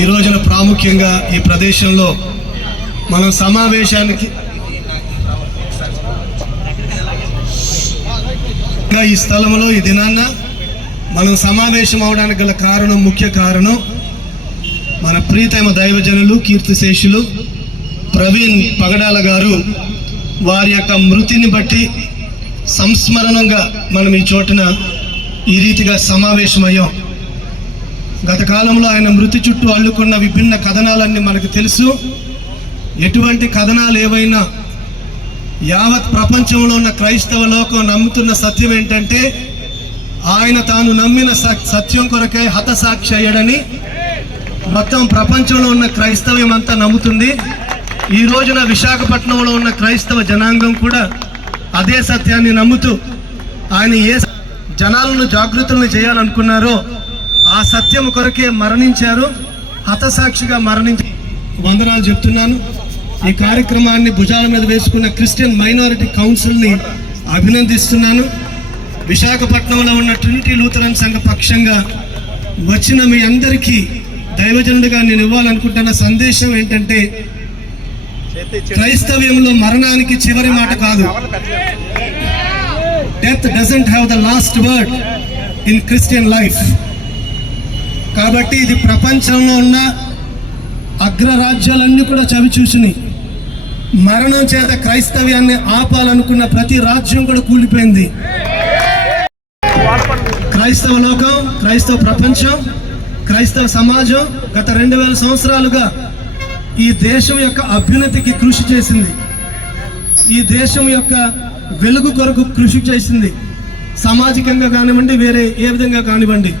ఈ రోజున ప్రాముఖ్యంగా ఈ ప్రదేశంలో మనం సమావేశానికి ఈ స్థలంలో ఈ దినాన్న మనం సమావేశం అవడానికి గల కారణం, ముఖ్య కారణం మన ప్రీతమ దైవజనులు కీర్తిశేషులు ప్రవీణ్ పగడాల గారు వారి యొక్క మృతిని బట్టి సంస్మరణంగా మనం ఈ చోటున ఈ రీతిగా సమావేశమయ్యాం. గత కాలంలో ఆయన మృతి చుట్టూ అల్లుకున్న విభిన్న కథనాలన్నీ మనకు తెలుసు. ఎటువంటి కథనాలు ఏవైనా యావత్ ప్రపంచంలో ఉన్న క్రైస్తవ లోకం నమ్ముతున్న సత్యం ఏంటంటే ఆయన తాను నమ్మిన సత్యం కొరకే హతసాక్షి అయ్యాడని మొత్తం ప్రపంచంలో ఉన్న క్రైస్తవ్యం అంతా నమ్ముతుంది. ఈ రోజున విశాఖపట్నంలో ఉన్న క్రైస్తవ జనాంగం కూడా అదే సత్యాన్ని నమ్ముతూ ఆయన ఏ జనాలను జాగృతులను చేయాలనుకున్నారో ఆ సత్యం కొరకే మరణించారు, హతసాక్షిగా మరణించి వందనాలు చెప్తున్నాను. ఈ కార్యక్రమాన్ని భుజాల మీద వేసుకున్న క్రిస్టియన్ మైనారిటీ కౌన్సిల్ని అభినందిస్తున్నాను. విశాఖపట్నంలో ఉన్న ట్రినిటీ లూథరన్ సంఘ పక్షంగా వచ్చిన మీ అందరికీ దైవజనుడిగా నేను ఇవ్వాలనుకుంటున్న సందేశం ఏంటంటే క్రైస్తవ్యంలో మరణానికి చివరి మాట కాదు. Death doesn't have the last word in Christian life. కాబట్టి ఇది ప్రపంచంలో ఉన్న అగ్రరాజ్యాలన్నీ కూడా చవి చూసినాయి. మరణం చేత క్రైస్తవ్యాన్ని ఆపాలనుకున్న ప్రతి రాజ్యం కూడా కూలిపోయింది. క్రైస్తవ లోకం, క్రైస్తవ ప్రపంచం, క్రైస్తవ సమాజం గత 2000 సంవత్సరాలుగా ఈ దేశం యొక్క అభ్యున్నతికి కృషి చేసింది. ఈ దేశం యొక్క వెలుగు కొరకు కృషి చేసింది. సామాజికంగా కానివ్వండి, వేరే ఏ విధంగా కానివ్వండి.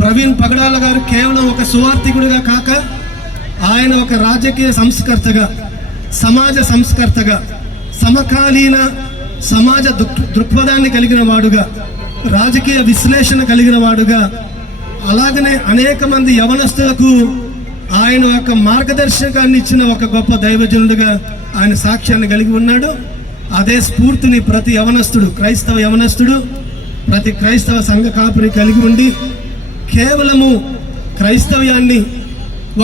ప్రవీణ్ పగడాల గారు కేవలం ఒక సువార్థికుడిగా కాక ఆయన ఒక రాజకీయ సంస్కర్తగా, సమాజ సంస్కర్తగా, సమకాలీన సమాజ దృక్పథాన్ని కలిగిన వాడుగా, రాజకీయ విశ్లేషణ కలిగిన వాడుగా, అలాగనే అనేక మంది యవనస్తులకు ఆయన ఒక మార్గదర్శకాన్ని ఇచ్చిన ఒక గొప్ప దైవజనుడిగా ఆయన సాక్ష్యాన్ని కలిగి ఉన్నాడు. అదే స్ఫూర్తిని ప్రతి యవనస్తుడు, క్రైస్తవ యవనస్తుడు, ప్రతి క్రైస్తవ సంఘ కాపురి కలిగి ఉండి కేవలము క్రైస్తవ్యాన్ని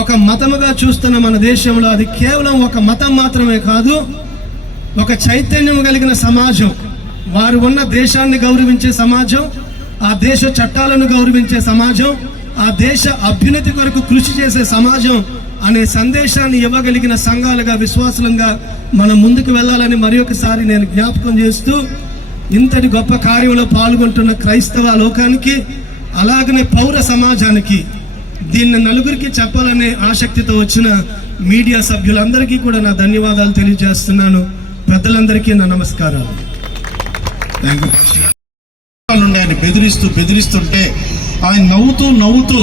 ఒక మతముగా చూస్తున్న మన దేశంలో అది కేవలం ఒక మతం మాత్రమే కాదు, ఒక చైతన్యం కలిగిన సమాజం, వారు ఉన్న దేశాన్ని గౌరవించే సమాజం, ఆ దేశ చట్టాలను గౌరవించే సమాజం, ఆ దేశ అభ్యున్నతి కొరకు కృషి చేసే సమాజం అనే సందేశాన్ని ఇవ్వగలిగిన సంఘాలుగా, విశ్వాసులంగా మనం ముందుకు వెళ్ళాలని మరొకసారి నేను జ్ఞాపకం చేస్తూ, ఇంతటి గొప్ప కార్యంలో పాల్గొంటున్న క్రైస్తవ లోకానికి, అలాగనే పౌర సమాజానికి, దీన్ని నలుగురికి చెప్పాలనే ఆసక్తితో వచ్చిన మీడియా సభ్యులందరికీ కూడా నా ధన్యవాదాలు తెలియజేస్తున్నాను. పెద్దలందరికీ నా నమస్కారాలు. ఆయన బెదిరిస్తుంటే ఆయన నవ్వుతూ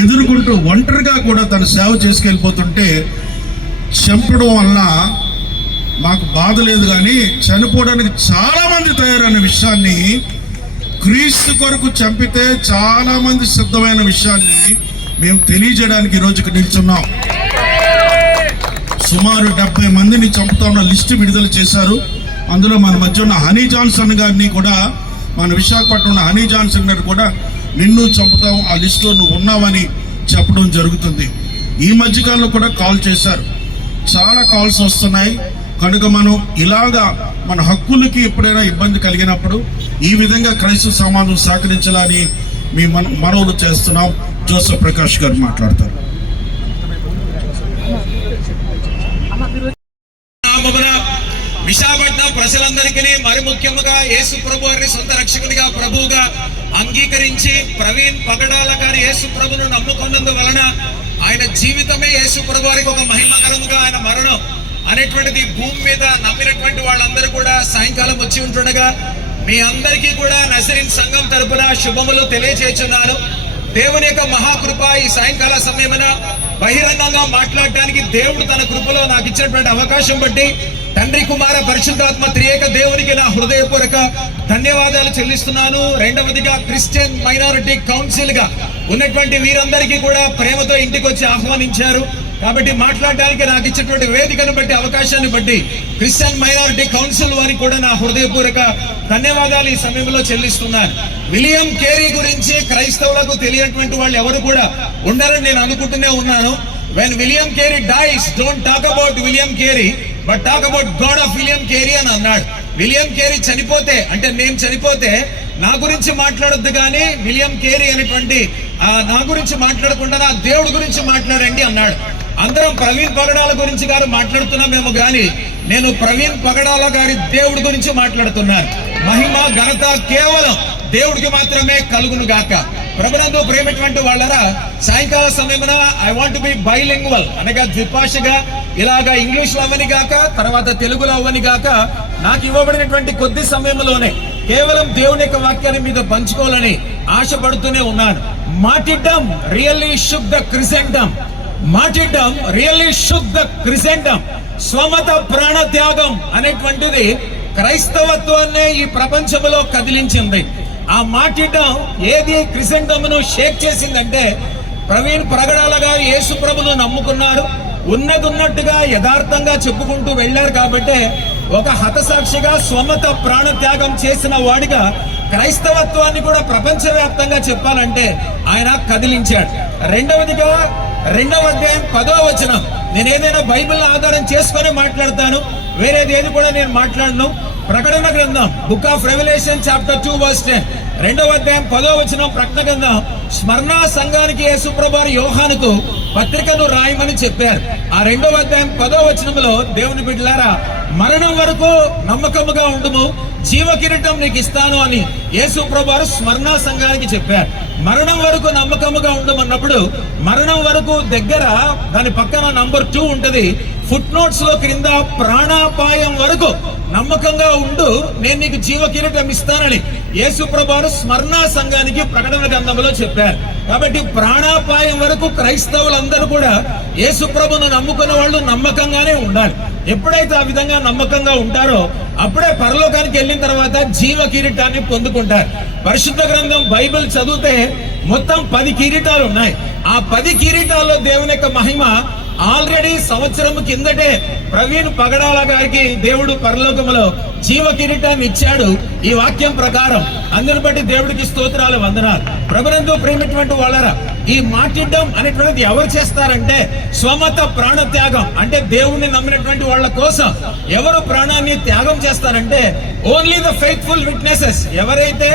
ఎదుర్కొంటూ ఒంటరిగా కూడా తన సేవ చేసుకెళ్ళిపోతుంటే చంపడం వల్ల మాకు బాధ లేదు, కానీ చనిపోవడానికి చాలా మంది తయారైన విషయాన్ని, క్రీస్తు కొరకు చంపితే చాలా మంది సిద్ధమైన విషయాన్ని మేము తెలియజేయడానికి ఈ రోజుకి నిల్చున్నాం. సుమారు 70 మందిని చంపుతామన్న లిస్టు విడుదల చేశారు. అందులో మన మధ్య ఉన్న హనీ జాన్సన్ గారిని కూడా, మన విశాఖపట్నం ఉన్న హనీ జాన్సన్ గారిని కూడా నిన్ను చంపుతాం, ఆ లిస్టులో నువ్వు ఉన్నావని చెప్పడం జరుగుతుంది. ఈ మధ్యకాలంలో కూడా కాల్ చేశారు, చాలా కాల్స్ వస్తున్నాయి. కనుక మనం ఇలాగా మన హక్కులకి ఎప్పుడైనా ఇబ్బంది కలిగినప్పుడు ఈ విధంగా క్రైస్తవ సమాజం సహకరించాలని మీ మనవులు చేస్తున్నాం. జోసెఫ్ ప్రకాష్ గారు మాట్లాడతారు. విశాఖపట్నం ప్రజలందరికీ మరి ముఖ్యంగా యేసు ప్రభు వారిని సొంత రక్షకుడిగా, ప్రభువుగా అంగీకరించి ప్రవీణ్ పగడాల గారి యేసు ప్రభును నమ్ముకున్నందు వలన ఆయన జీవితమే యేసు ప్రభు వారికి ఒక మహిమకరంగా ఆయన మరణం అనేటువంటిది భూమి మీద నమ్మినటువంటి వాళ్ళందరూ కూడా సాయంకాలం వచ్చి ఉంటుండగా మీ అందరికీ కూడా నజరీన్ సంఘం తరపున శుభములు తెలియజేస్తున్నాను. దేవుని యొక్క మహాకృప ఈ సాయంకాల సమయమున బహిరంగంగా మాట్లాడటానికి దేవుడు తన కృపలో నాకు ఇచ్చినటువంటి అవకాశం బట్టి తండ్రి, కుమార, పరిశుద్ధాత్మ త్రియేక దేవునికి నా హృదయపూర్వక ధన్యవాదాలు చెల్లిస్తున్నాను. రెండవదిగా క్రిస్టియన్ మైనారిటీ కౌన్సిల్ గా ఉన్నటువంటి వీరందరికీ కూడా ప్రేమతో ఇంటికి వచ్చి ఆహ్వానించారు. కాబట్టి మాట్లాడడానికి నాకు ఇచ్చినటువంటి వేదికను బట్టి, అవకాశాన్ని బట్టి క్రిస్టియన్ మైనారిటీ కౌన్సిల్ వారికి కూడా నా హృదయపూర్వక ధన్యవాదాలు ఈ సమయంలో చెల్లిస్తున్నాను. విలియం కేరీ గురించి క్రైస్తవులకు తెలియనటువంటి వాళ్ళు ఎవరు కూడా ఉండరని నేను అనుకుంటూనే ఉన్నాను. When William Carey dies, don't talk about William Carey, but talk about God of William Carey అని అన్నాడు. విలియం కేరీ చనిపోతే, అంటే నేను చనిపోతే నా గురించి మాట్లాడొద్దు కానీ విలియం కేరీ అనేటువంటి నా గురించి మాట్లాడకుండా నా దేవుడి గురించి మాట్లాడండి అన్నాడు. అందరం ప్రవీణ్ పగడాల గురించి గారు మాట్లాడుతున్నామేమో కానీ నేను ప్రవీణ్ పగడాల గారి దేవుడి గురించి మాట్లాడుతున్నాను. మహిమ ఘనత కేవలం దేవుడికి మాత్రమే కలుగును గాక. ప్రభునందు ప్రేమటువంటి వాళ్ళరా, సాయంకాల సమయమున ఐ వాంట్ బి బైలింగ్వల్, అనగా ద్విభాషగా, ఇలాగా ఇంగ్లీష్ లో అవ్వని గాక, తర్వాత తెలుగులో అవ్వని గాక, నాకు ఇవ్వబడినటువంటి కొద్ది సమయంలోనే కేవలం దేవుని యొక్క వాక్యాన్ని మీద పంచుకోవాలని ఆశపడుతూనే ఉన్నాను. Martyrdom really shook the chrysanthemum. Martyrdom really shook the chrysanthemum. స్వమత ప్రాణ త్యాగం అనేటువంటిది క్రైస్తవత్వాన్నే ఈ ప్రపంచంలో కదిలించింది. ఆ మార్టిర్డమ్ ఏది క్రిసెంటమ్ను షేక్ చేసిందంటే, ప్రవీణ్ పగడాల గారు యేసు ప్రభును నమ్ముకున్నారు, ఉన్నట్టుగా యథార్థంగా చెప్పుకుంటూ వెళ్ళారు. కాబట్టి ఒక హతసాక్షిగా స్వమత ప్రాణ త్యాగం చేసిన వాడిగా క్రైస్తవత్వాన్ని కూడా ప్రపంచవ్యాప్తంగా చెప్పాలంటే ఆయన కదిలించాడు. రెండవదిగా 2వ అధ్యాయం 10వ వచనం, నేను ఏదైనా బైబిల్ ఆధారం చేసుకొని మాట్లాడతాను, వేరేది ఏది కూడా నేను మాట్లాడను. ప్రకటన గ్రంథం, book of Revelation chapter 2 verse 10, 2వ అధ్యాయం 10వ వచనం, ప్రకటన గ్రంథం, స్మరణ సంఘానికి యేసుప్రభు యోహానుకు పత్రికను రాయమని చెప్పారు. ఆ 2వ అధ్యాయం 10వ వచనంలో, దేవుని బిడ్డలారా, మరణం వరకు నమ్మకముగా ఉండుము, జీవ కిరీటం నీకు ఇస్తాను అని యేసుప్రభు స్మరణ సంఘానికి చెప్పారు. మరణం వరకు నమ్మకముగా ఉండమన్నప్పుడు, మరణం వరకు దగ్గర దాని పక్కన నంబర్ 2 ఉంటది. ఫుట్ నోట్స్ లో క్రింద ప్రాణాపాయం వరకు నమ్మకంగా ఉండు, నేను నీకు జీవ కిరీటం ఇస్తానని యేసుప్రభు స్మరణ సంఘానికి ప్రకటన గ్రంథంలో చెప్పారు. కాబట్టి ప్రాణాపాయం వరకు క్రైస్తవులందరూ కూడా యేసుప్రభును నమ్ముకున్న వాళ్ళు నమ్మకంగానే ఉండాలి. ఎప్పుడైతే ఆ విధంగా నమ్మకంగా ఉంటారో అప్పుడే పరలోకానికి వెళ్ళిన తర్వాత జీవ కిరీటాన్ని పొందుకుంటారు. పరిశుద్ధ గ్రంథం బైబిల్ చదివితే మొత్తం 10 కిరీటాలు ఉన్నాయి. ఆ 10 కిరీటాల్లో దేవుని యొక్క మహిమ ఆల్రెడీ సంవత్సరం కిందటే ప్రవీణ్ పగడాల గారికి దేవుడు పరలోకములో జీవ కిరీటాన్ని ఇచ్చాడు. ఈ వాక్యం ప్రకారం అందుని బట్టి దేవుడికి స్తోత్రాలు, వందనాలు. ప్రభునందు ప్రేమటువంటి వాళ్ళరా, ఈ మార్టిర్డమ్ అనేటువంటిది ఎవరు చేస్తారంటే స్వమత ప్రాణ త్యాగం, అంటే దేవుణ్ణి నమ్మినటువంటి వాళ్ళ కోసం ఎవరు ప్రాణాన్ని త్యాగం చేస్తారంటే ఓన్లీ ద ఫెయిత్ఫుల్ విట్నెసెస్. ఎవరైతే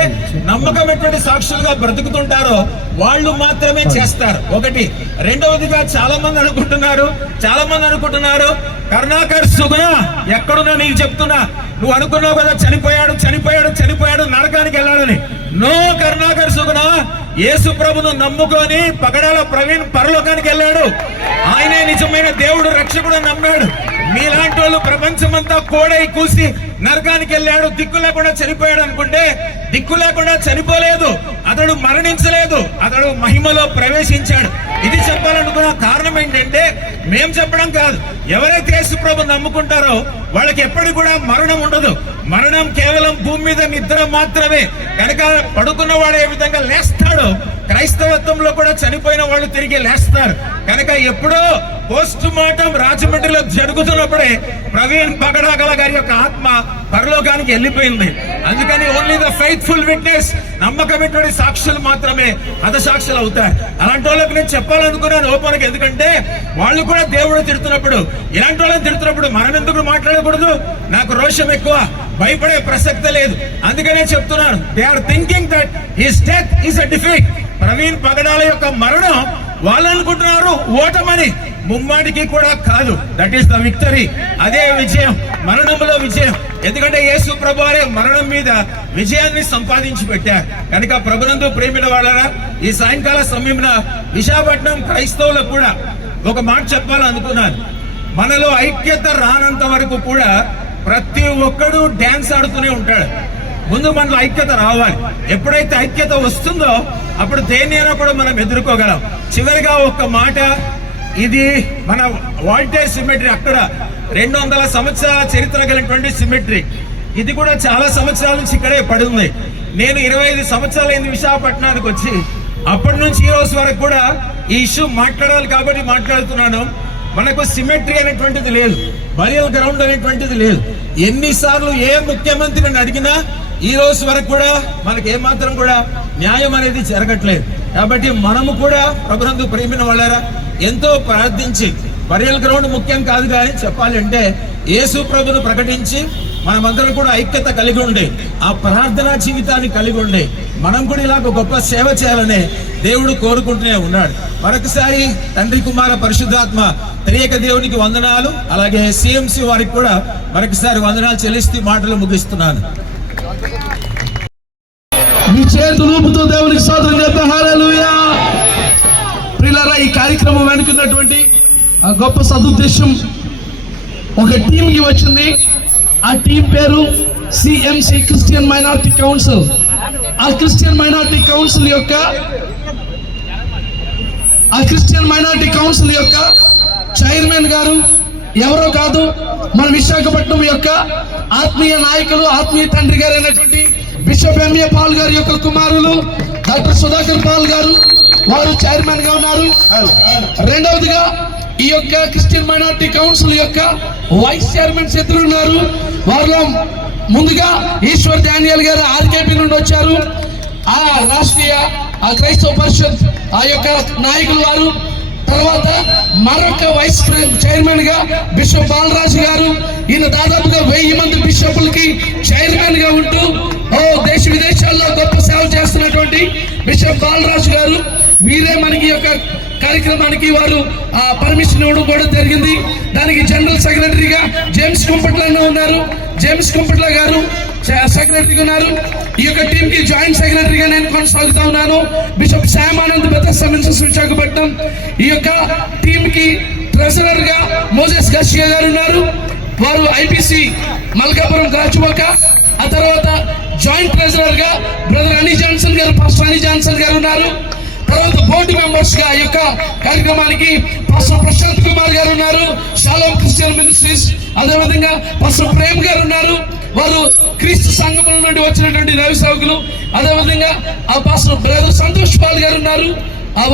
నమ్మకమైనటువంటి సాక్షులుగా బ్రతుకుతుంటారో వాళ్ళు మాత్రమే చేస్తారు. ఒకటి. రెండవదిగా చాలా మంది అనుకుంటున్నారు కరుణాకర్ సుగుణ ఎక్కడున్నా నీకు చెప్తున్నా, నువ్వు అనుకున్నావు కదా చనిపోయాడు నరకానికి వెళ్ళాలని. నో కరుణాకర్ సుగుణ, యేసు ప్రభును నమ్ముకొని పగడాల ప్రవీణ్ పరలోకానికి వెళ్ళాడు. ఆయనే నిజమైన దేవుడు, రక్షకుడు నమ్మాడు. మీలాంటి వాళ్ళు ప్రపంచమంతా కోడై కూసి నరకానికి వెళ్ళాడు, దిక్కు లేకుండా చనిపోయాడు అనుకుంటే, దిక్కు లేకుండా చనిపోలేదు, అతడు మరణించలేదు, అతడు మహిమలో ప్రవేశించాడు. ఇది చెప్పాలనుకున్న కారణం ఏంటంటే మేం చెప్పడం కాదు, ఎవరైతే యేసు ప్రభు నమ్ముకుంటారో వాళ్ళకి ఎప్పటికి కూడా మరణం ఉండదు. మరణం కేవలం భూమి మీద నిద్ర మాత్రమే. కనుక పడుకున్న వాడు ఏ విధంగా లేస్తాడో క్రైస్తవత్వంలో కూడా చనిపోయిన వాళ్ళు తిరిగి లేస్తారు. కనుక ఎప్పుడో పోస్ట్ మార్టం రాజమండ్రిలో జరుగుతున్నప్పుడే ప్రవీణ్ పగడాల గారి యొక్క ఆత్మ పరలోకానికి వెళ్ళిపోయింది. అందుకని ఓన్లీ ద ఫెయిత్ఫుల్ విట్నెస్, నమ్మకమైనటువంటి సాక్షులు మాత్రమే హతసాక్షులు అవుతారు. అలాంటి వాళ్ళకి నేను చెప్పాలనుకున్నాను ఓపెన్గా, ఎందుకంటే వాళ్ళు కూడా దేవుడు తిడుతున్నప్పుడు, ఇలాంటి వాళ్ళని తిడుతున్నప్పుడు మనం ఎందుకు మాట్లాడకూడదు? నాకు రోషం ఎక్కువ, భయపడే ప్రసక్తే లేదు. అందుకనే చెప్తున్నాను, they are thinking that his death is a defeat. Praveen Pagadala యొక్క మరణం వాళ్ళు అనుకుంటున్నారు ఓటమని, ముమ్మాటికి కూడా కాదు. That is the victory. అదే విజయం, మరణంలో విజయం. ఎందుకంటే యేసు ప్రభువారే మరణం మీద విజయాన్ని సంపాదించి పెట్టారు. కనుక ప్రభునందు ప్రేమిన వాళ్ళరా, ఈ సాయంకాల సమయంలో విశాఖపట్నం క్రైస్తవులకు కూడా ఒక మాట చెప్పాలనుకున్నాను. మనలో ఐక్యత రానంత వరకు కూడా ప్రతి ఒక్కడు డాన్స్ ఆడుతూనే ఉంటాడు. ముందు మనలో ఐక్యత రావాలి. ఎప్పుడైతే ఐక్యత వస్తుందో అప్పుడు దేన్నైనా కూడా మనం ఎదుర్కోగలం. చివరిగా ఒక్క మాట, ఇది మన వాల్టేర్ సిమెట్రీ, అక్కడ 200 సంవత్సరాల చరిత్ర కలిగినటువంటి సిమెట్రీ. ఇది కూడా చాలా సంవత్సరాల నుంచి ఇక్కడే పడింది. నేను 25 సంవత్సరాలైంది విశాఖపట్నానికి వచ్చి. అప్పటి నుంచి ఈ రోజు వరకు కూడా ఈ ఇష్యూ మాట్లాడాలి కాబట్టి మాట్లాడుతున్నాను. మనకు సిమెట్రీ అనేటువంటిది లేదు, బరియల్ గ్రౌండ్ అనేటువంటిది లేదు. ఎన్నిసార్లు ఏ ముఖ్యమంత్రిని అడిగినా ఈ రోజు వరకు కూడా మనకి ఏమాత్రం కూడా న్యాయం అనేది జరగట్లేదు. కాబట్టి మనము కూడా ప్రభునందు ప్రేమిన వాళ్ళారా ఎంతో ప్రార్థించి, బరియల్ గ్రౌండ్ ముఖ్యం కాదు కానీ చెప్పాలి అంటే యేసు ప్రభును ప్రకటించి మనమందరం కూడా ఐక్యత కలిగి ఉండే, ఆ ప్రార్థనా జీవితాన్ని కలిగి ఉండే మనం కూడా ఇలాగ గొప్ప సేవ చేయాలనే దేవుడు కోరుకుంటూనే ఉన్నాడు. మరొకసారి తండ్రి కుమార పరిశుద్ధాత్మ త్రియేక దేవునికి వందనాలు. అలాగే సిఎంసి వారికి కూడా మరొకసారి వందనాలు చెల్లిస్తూ మాటలు ముగిస్తున్నాను. మీ చేతులు ఊపుతూ దేవునికి స్తోత్రం చెప్తాం. హల్లెలూయా. ప్రియులారా, ఈ కార్యక్రమం వెనుకున్నటువంటి ఆ గొప్ప సదుద్దేశం ఒక టీంకి వచ్చింది. ఆ టీం పేరు సిఎంసి క్రిస్టియన్ మైనారిటీ కౌన్సిల్. ఆ క్రిస్టియన్ మైనారిటీ కౌన్సిల్ యొక్క చైర్మన్ గారు ఎవరో కాదు, మన విశాఖపట్నం యొక్క ఆత్మీయ నాయకులు, ఆత్మీయ తండ్రి గారు అయినటువంటి బిషప్ ఎంఏ పాల్ గారి యొక్క కుమారులు డాక్టర్ సుధాకర్ పాల్ గారు, వారు చైర్మన్ గా ఉన్నారు. రెండవదిగా ఈ యొక్క క్రిస్టియన్ మైనారిటీ కౌన్సిల్ యొక్క వైస్ చైర్మన్స్ ఇద్దరు ఉన్నారు. వారిలో ముందుగా ఈశ్వర్ డానియల్ గారు ఆర్కేపీ నుండి వచ్చారు. ఆ రాష్ట్రీయ క్రైస్తవ పరిషత్ ఆ యొక్క నాయకులు వారు. తర్వాత మరొక వైస్ చైర్మన్ గా బిషప్ బాలరాజు గారు. ఈయన దాదాపుగా 1000 మంది బిషపులకి చైర్మన్ గా ఉంటూ దేశ విదేశాల్లో గొప్ప సేవ చేస్తున్నటువంటి బిషప్ బాలరాజు గారు. వీరే మనకి యొక్క కార్యక్రమానికి వారు పర్మిషన్ ఇవ్వడం కూడా జరిగింది. దానికి జనరల్ సెక్రటరీగా జేమ్స్ కుంపట్ల ఉన్నారు. జేమ్స్ కుంపట్ల గారు సెక్రటరీగా ఉన్నారు. ఈ యొక్క టీం కి జాయింట్ సెక్రటరీగా నేను కొనసాగుతా ఉన్నాను. Bishop Shyam Anand Bethesda ministers Visakhapatnam. ఈ యొక్క టీం కి ట్రెజరర్ గా మోజెస్ గషియా గారు ఉన్నారు. వారు ఐపీసీ మల్కాపురం గాజువాక. ఆ తర్వాత జాయింట్ ట్రెజరర్ గా బ్రదర్ అని జాన్సన్ గారు, పాస్టర్ అని జాన్సన్ గారు ఉన్నారు. తర్వాత బోర్డు మెంబర్స్ గా ఈ యొక్క కార్యక్రమానికి పాస్టర్ ప్రశాంత్ కుమార్ గారు ఉన్నారు, షాలోమ్ క్రిస్టియన్ మినిస్ట్రీస్. అదేవిధంగా పాస్టర్ ప్రేమ్ గారు ఉన్నారు, వారు క్రీస్తు సంఘముల నుండి వచ్చినటువంటి రవి సేవకులు. అదేవిధంగా ఆ పాస్టర్ బ్రదర్ సంతోష్ పాల్ గారు ఉన్నారు,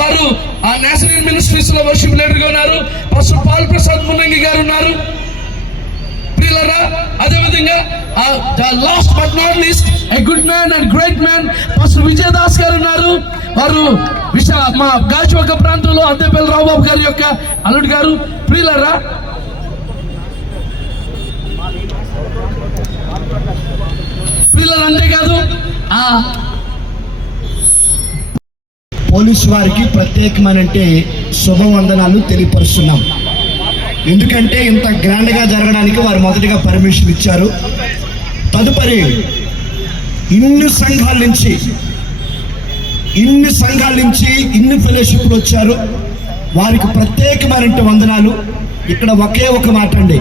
వారు ఆ నేషనల్ మినిస్ట్రీస్ లో వర్షిప్ లీడర్ గా ఉన్నారు. పాస్టర్ పాల్ ప్రసాద్ మున్నంగి గారు ఉన్నారు. అదేవిధంగా last but not least a good man and great man pastor Vijay Das గారు ఉన్నారు. వారు మా గాజువాక ప్రాంతంలో అద్దెపల్లి రావుబాబు గారి యొక్క అల్లుడు గారు. ప్రియులారా, అంతేకాదు పోలీసు వారికి ప్రత్యేకమైనటువంటి శుభవందనాలు తెలియపరుస్తున్నాం. ఎందుకంటే ఇంత గ్రాండ్గా జరగడానికి వారు మొదటిగా పర్మిషన్ ఇచ్చారు. తదుపరి ఇన్ని సంఘాల నుంచి ఇన్ని ఫెలోషిప్లు వచ్చారు. వారికి ప్రత్యేకమైన వందనాలు. ఇక్కడ ఒకే ఒక మాట అండి,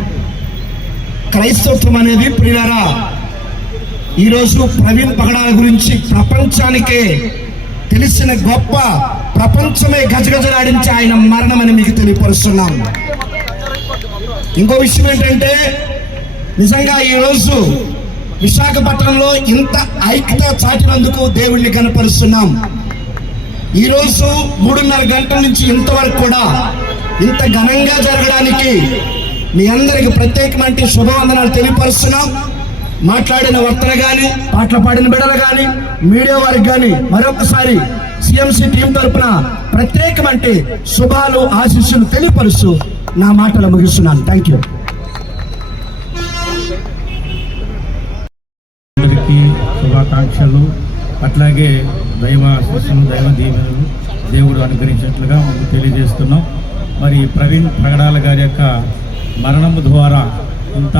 క్రైస్తవత్వం అనేది ప్రియులారా ఈరోజు ప్రవీణ్ పగడాల గురించి ప్రపంచానికే తెలిసిన గొప్ప, ప్రపంచమే గజగజలాడించి ఆయన మరణం అని మీకు తెలియపరుస్తున్నాం. ఇంకో విషయం ఏంటంటే, నిజంగా ఈరోజు విశాఖపట్నంలో ఇంత ఐక్యత చాటినందుకు దేవుణ్ణి కనపరుస్తున్నాం. ఈరోజు 3:30 గంటల నుంచి ఇంతవరకు కూడా ఇంత ఘనంగా జరగడానికి మీ అందరికి ప్రత్యేకమైన శుభవందనాలు తెలియపరుస్తున్నాం. మాట్లాడిన వర్తన కానీ, పాటలు పాడిన బిడ్డలు కానీ, మీడియా వారికి కానీ మరొకసారి సిఎంసి టీం తరఫున ప్రత్యేకమైన శుభాలు, ఆశీస్సులు తెలియపరుస్తూ నా మాటలు ముగిస్తున్నాను. Thank you. అందరికీ శుభాకాంక్షలు, అట్లాగే దైవ ఆశీస్సులు, దైవ దీవెనలు దేవుడు అనుగ్రహించినట్లుగా మనకు తెలియజేస్తున్నాం. మరి ప్రవీణ్ పగడాల గారి యొక్క మరణము ద్వారా ఇంత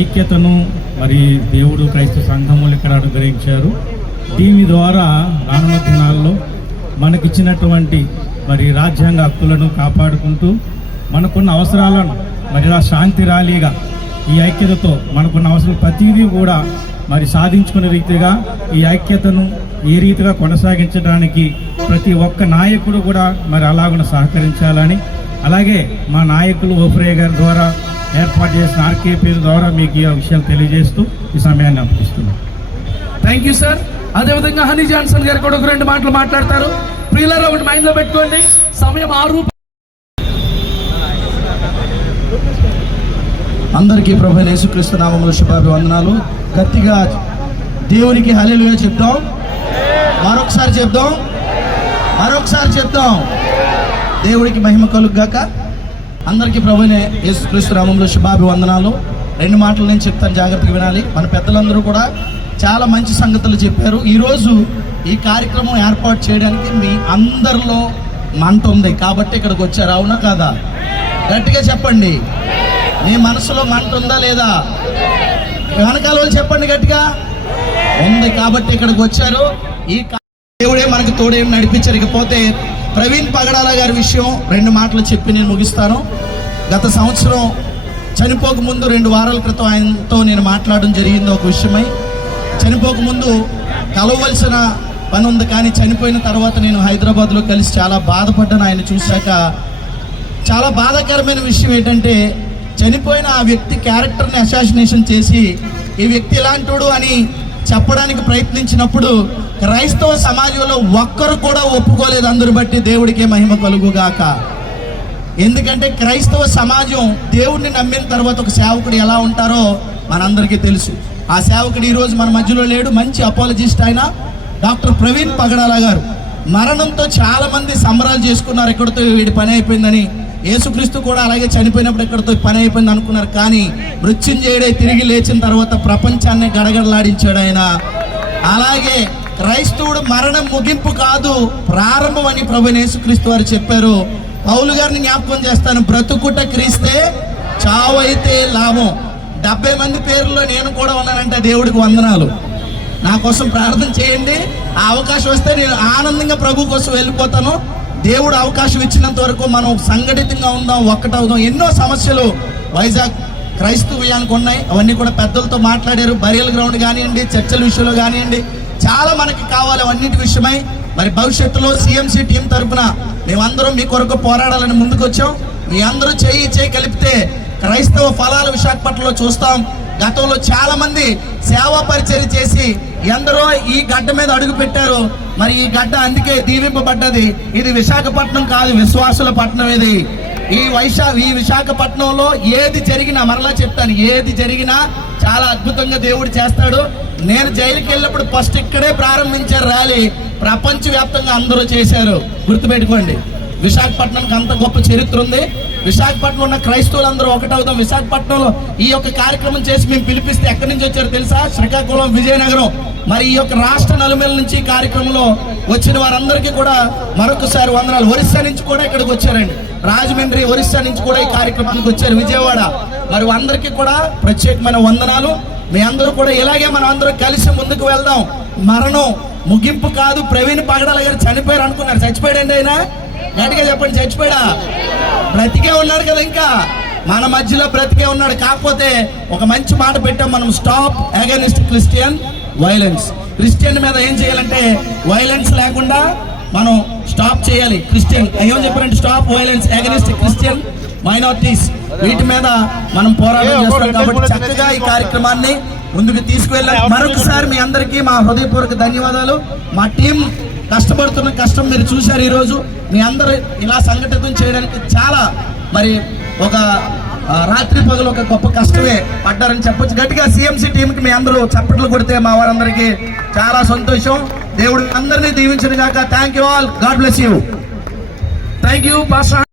ఐక్యతను మరి దేవుడు క్రైస్తవ సంఘములు ఇక్కడ అనుగ్రహించారు. దీని ద్వారా రానున్న దినాల్లో మనకిచ్చినటువంటి మరి రాజ్యాంగ హక్కులను కాపాడుకుంటూ మనకున్న అవసరాలను మరి శాంతి ర్యాలీగా ఈ ఐక్యతతో మనకున్న అవసరం ప్రతిదీ కూడా మరి సాధించుకునే రీతిగా ఈ ఐక్యతను ఏ రీతిగా కొనసాగించడానికి ప్రతి ఒక్క నాయకుడు కూడా మరి అలాగున సహకరించాలని, అలాగే మా నాయకులు ఓఫ్రే గారి ద్వారా ఏర్పాటు చేసిన ఆర్కేపీ ద్వారా మీకు ఈ విషయాలు తెలియజేస్తూ ఈ సమయాన్ని అర్పిస్తున్నాం. Thank you sir. అదేవిధంగా హనీ జాన్సన్ గారు కూడా ఒక 2 మాటలు మాట్లాడతారు. ప్రియులారా, ఒకటి మైండ్ లో పెట్టుకోండి, సమయం 6 అందరికీ ప్రభువైన యేసుక్రీస్తు నామములో శుభాభివందనాలు. గట్టిగా దేవునికి హల్లెలూయా చెప్తాం. మరొకసారి చెప్తాం. దేవుడికి మహిమ కలుగుగాక. అందరికీ ప్రభువైన యేసుక్రీస్తు నామములో శుభాభివందనాలు. 2 మాటలు నేను చెప్తాను, జాగ్రత్తగా వినాలి. మన పెద్దలందరూ కూడా చాలా మంచి సంగతులు చెప్పారు. ఈరోజు ఈ కార్యక్రమం ఏర్పాటు చేయడానికి మీ అందరిలో మంట ఉంది కాబట్టి ఇక్కడికి వచ్చారు, అవునా కాదా? గట్టిగా చెప్పండి. మీ మనసులో మంట ఉందా లేదా? వెనకాల వాళ్ళు చెప్పండి గట్టిగా. ఉంది కాబట్టి ఇక్కడికి వచ్చారు. ఈ దేవుడే మనకు తోడే నడిపించారు. ఇకపోతే ప్రవీణ్ పగడాల గారి విషయం 2 మాటలు చెప్పి నేను ముగిస్తాను. గత సంవత్సరం చనిపోకముందు 2 వారాల క్రితం ఆయనతో నేను మాట్లాడడం జరిగింది ఒక విషయమై. చనిపోకముందు కలవలసిన పని ఉంది, కానీ చనిపోయిన తర్వాత నేను హైదరాబాద్లో కలిసి చాలా బాధపడ్డాను. ఆయన చూశాక చాలా బాధాకరమైన విషయం ఏంటంటే, చనిపోయిన ఆ వ్యక్తి క్యారెక్టర్ని అసాసినేషన్ చేసి ఈ వ్యక్తి ఇలాంటోడు అని చెప్పడానికి ప్రయత్నించినప్పుడు క్రైస్తవ సమాజంలో ఒక్కరు కూడా ఒప్పుకోలేదు. అందరు బట్టి దేవుడికే మహిమ కలుగుగాక. ఎందుకంటే క్రైస్తవ సమాజం దేవుడిని నమ్మిన తర్వాత ఒక సేవకుడు ఎలా ఉంటారో మనందరికీ తెలుసు. ఆ సేవకుడు ఈరోజు మన మధ్యలో లేడు. మంచి అపాలజిస్ట్ ఆయన డాక్టర్ ప్రవీణ్ పగడాల గారు. మరణంతో చాలా మంది సంబరాలు చేసుకున్నారు, ఎక్కడితో వీడి పని అయిపోయిందని. యేసుక్రీస్తు కూడా అలాగే చనిపోయినప్పుడు ఎక్కడితో పని అయిపోయింది అనుకున్నారు. కానీ మృత్యుంజయుడే తిరిగి లేచిన తర్వాత ప్రపంచాన్ని గడగడలాడించాడు ఆయన. అలాగే క్రైస్తవుడు మరణం ముగింపు కాదు, ప్రారంభం అని ప్రభువైన యేసుక్రీస్తు వారు చెప్పారు. పౌలు గారిని జ్ఞాపకం చేస్తాను. బ్రతుకుట క్రీస్తే, చావు అయితే లాభం. 70 మంది పేర్లలో నేను కూడా ఉన్నానంటే దేవుడికి వందనాలు. నా కోసం ప్రార్థన చేయండి. ఆ అవకాశం వస్తే నేను ఆనందంగా ప్రభు కోసం వెళ్ళిపోతాను. దేవుడు అవకాశం ఇచ్చినంత వరకు మనం సంఘటితంగా ఉందాం, ఒక్కటవుదాం. ఎన్నో సమస్యలు వైజాగ్ క్రైస్తవ్యానికి ఉన్నాయి, అవన్నీ కూడా పెద్దలతో మాట్లాడారు. బరియల్ గ్రౌండ్ కానివ్వండి, చర్చల విషయంలో కానివ్వండి, చాలా మనకి కావాలి అవన్నిటి విషయమై. మరి భవిష్యత్తులో CMC టీం తరఫున మేమందరం మీ కొరకు పోరాడాలని ముందుకు వచ్చాం. మీ అందరూ చేయి కలిపితే క్రైస్తవ ఫలాలు విశాఖపట్నంలో చూస్తాం. గతంలో చాలా మంది సేవా పరిచర్య చేసి ఎందరో ఈ గడ్డ మీద అడుగు పెట్టారు. మరి ఈ గడ్డ అందుకే దీవింపబడ్డది. ఇది విశాఖపట్నం కాదు, విశ్వాసుల పట్టణం. ఇది ఈ విశాఖపట్నంలో ఏది జరిగినా, మరలా చెప్తాను, ఏది జరిగినా చాలా అద్భుతంగా దేవుడు చేస్తాడు. నేను జైలుకి వెళ్ళినప్పుడు ఫస్ట్ ఇక్కడే ప్రారంభించారు ర్యాలీ. ప్రపంచవ్యాప్తంగా అందరూ చేశారు. గుర్తుపెట్టుకోండి, విశాఖపట్నానికి అంత గొప్ప చరిత్ర ఉంది. విశాఖపట్నంలో ఉన్న క్రైస్తవులందరూ ఒకటవుతాం. విశాఖపట్నంలో ఈ యొక్క కార్యక్రమం చేసి మేము పిలిపిస్తే ఎక్కడి నుంచి వచ్చారో తెలుసా? శ్రీకాకుళం, విజయనగరం. మరి ఈ యొక్క రాష్ట్ర నలుమూలల నుంచి ఈ కార్యక్రమంలో వచ్చిన వారందరికీ కూడా మరొకసారి వందనాలు. ఒరిస్సా నుంచి కూడా ఇక్కడికి వచ్చారండి. రాజమండ్రి, ఒరిస్సా నుంచి కూడా ఈ కార్యక్రమానికి వచ్చారు, విజయవాడ. మరి అందరికీ కూడా ప్రత్యేకమైన వందనాలు. మీ అందరూ కూడా ఇలాగే మనం అందరూ కలిసి ముందుకు వెళ్దాం. మరణం ముగింపు కాదు. ప్రవీణ్ పగడాల గారు చనిపోయారు అనుకున్నారు. చచ్చిపోయాడండి ఆయన? గట్టిగా చెప్పండి, చచ్చిపోయాడా? బ్రతికే ఉన్నాడు కదా, ఇంకా మన మధ్యలో బ్రతికే ఉన్నాడు. కాకపోతే ఒక మంచి మాట పెట్టాం మనం, stop against Christian violence. Christian మీద ఏం చేయాలంటే వైలెన్స్ లేకుండా మనం స్టాప్ చేయాలి. క్రిస్టియన్ ఏం చెప్పారంటే stop violence against Christian minorities. వీటి మీద మనం పోరాటం చేస్తాం. కాబట్టి చక్కగా ఈ కార్యక్రమాన్ని ముందుకు తీసుకువెళ్ళాలి. మరొకసారి మీ అందరికీ మా హృదయపూర్వక ధన్యవాదాలు. మా టీం కష్టపడుతున్న కష్టం మీరు చూశారు. ఈరోజు మీ అందరూ ఇలా సంఘటితం చేయడానికి చాలా మరి ఒక రాత్రి పగలు ఒక గొప్ప కష్టమే పడ్డారని చెప్పొచ్చు. గట్టిగా CMC టీంకి మీ అందరూ చప్పట్లు కొడితే మా వారందరికీ చాలా సంతోషం. దేవుడు అందరినీ దీవించిన గాక. Thank you all. God bless you. Thank you pastor.